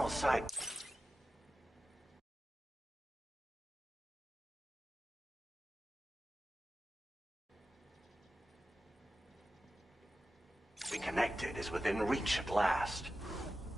final site. We connected is within reach at last.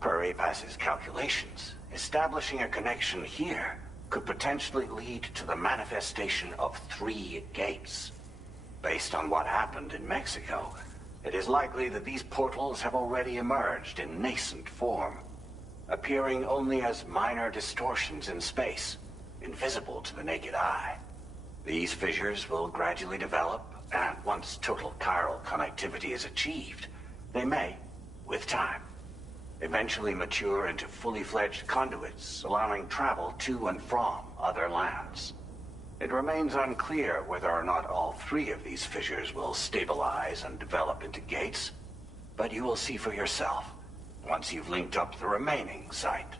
Per APAS's calculations, establishing a connection here could potentially lead to the manifestation of 3 gates. Based on what happened in Mexico, it is likely that these portals have already emerged in nascent form, appearing only as minor distortions in space, invisible to the naked eye. These fissures will gradually develop, and once total chiral connectivity is achieved, they may, with time, eventually mature into fully fledged conduits, allowing travel to and from other lands. It remains unclear whether or not all 3 of these fissures will stabilize and develop into gates, but you will see for yourself once you've linked up the remaining site.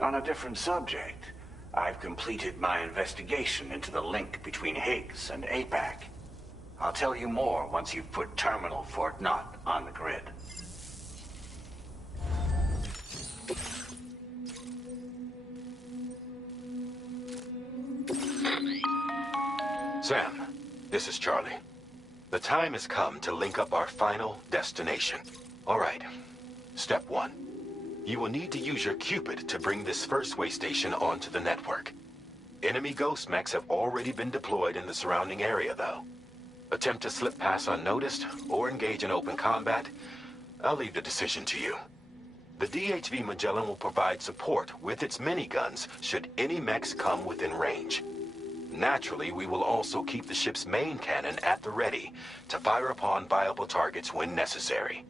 On a different subject, I've completed my investigation into the link between Higgs and APAC. I'll tell you more once you've put Terminal Fort Knott on the grid. Sam, this is Charlie. The time has come to link up our final destination. All right. Step 1. You will need to use your Cupid to bring this first way station onto the network. Enemy ghost mechs have already been deployed in the surrounding area, though. Attempt to slip past unnoticed or engage in open combat, I'll leave the decision to you. The DHV Magellan will provide support with its miniguns should any mechs come within range. Naturally, we will also keep the ship's main cannon at the ready to fire upon viable targets when necessary.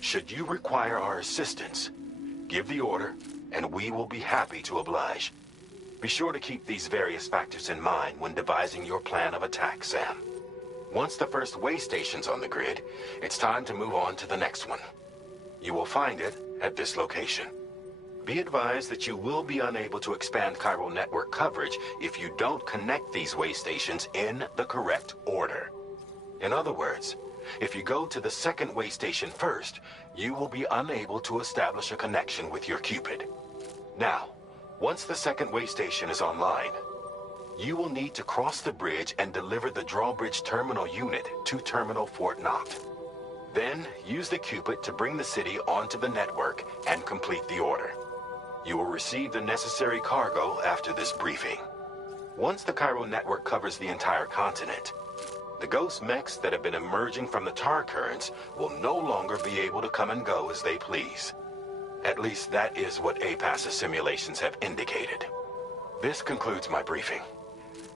Should you require our assistance, give the order, and we will be happy to oblige. Be sure to keep these various factors in mind when devising your plan of attack, Sam. Once the first way station's on the grid, it's time to move on to the next one. You will find it at this location. Be advised that you will be unable to expand chiral network coverage if you don't connect these way stations in the correct order. In other words, if you go to the second way station first, you will be unable to establish a connection with your Cupid. Now, once the second way station is online, you will need to cross the bridge and deliver the drawbridge terminal unit to Terminal Fort Knott. Then, use the Cupid to bring the city onto the network and complete the order. You will receive the necessary cargo after this briefing. Once the chiral network covers the entire continent, the ghost mechs that have been emerging from the tar currents will no longer be able to come and go as they please. At least that is what APAS's simulations have indicated. This concludes my briefing.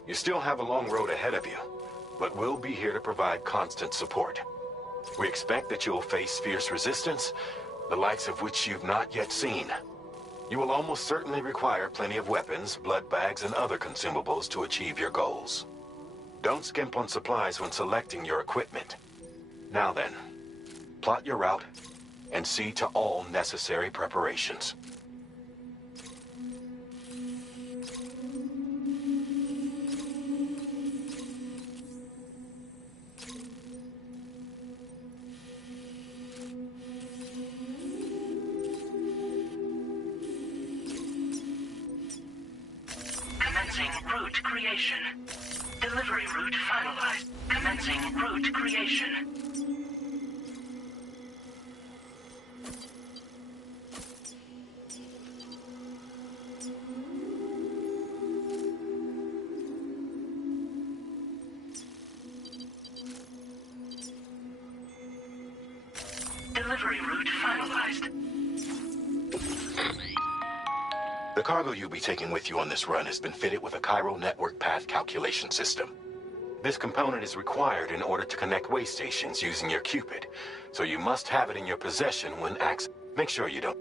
You still have a long road ahead of you, but we'll be here to provide constant support. We expect that you will face fierce resistance, the likes of which you've not yet seen. You will almost certainly require plenty of weapons, blood bags, and other consumables to achieve your goals. Don't skimp on supplies when selecting your equipment. Now then, plot your route and see to all necessary preparations. Commencing route creation. Delivery route finalized. Commencing route creation. Delivery route finalized. The cargo you'll be taking with you on this run has been fitted with a chiral network path calculation system. This component is required in order to connect way stations using your Cupid, so you must have it in your possession when access. Make sure you don't.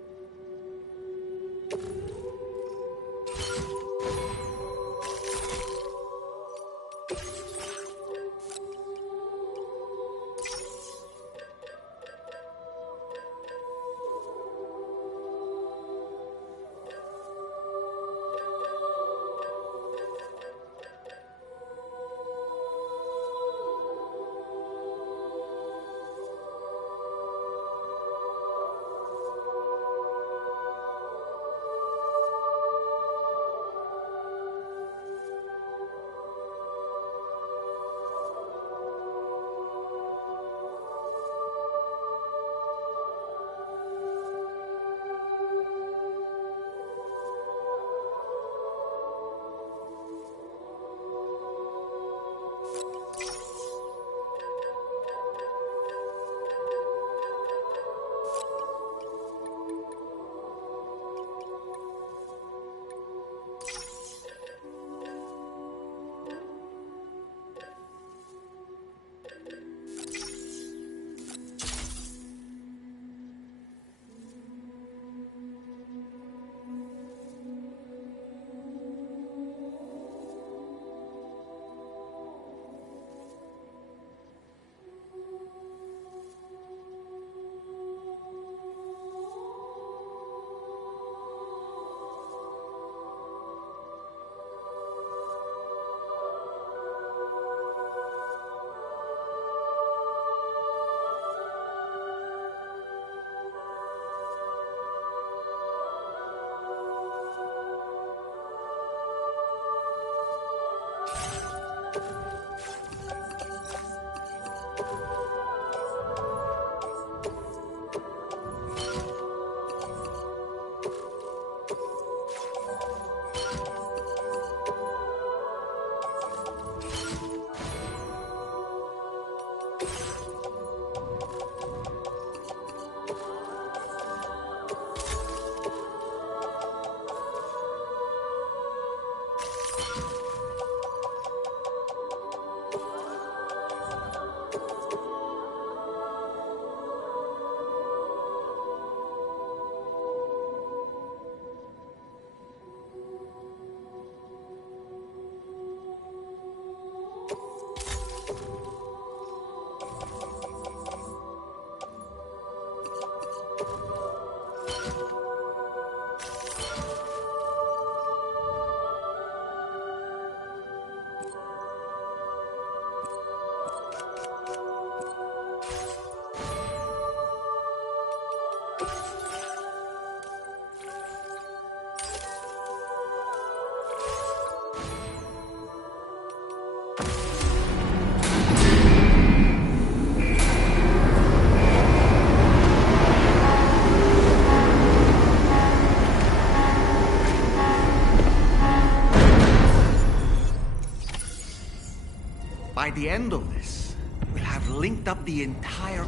By the end of this, we'll have linked up the entire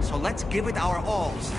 So let's give it our alls.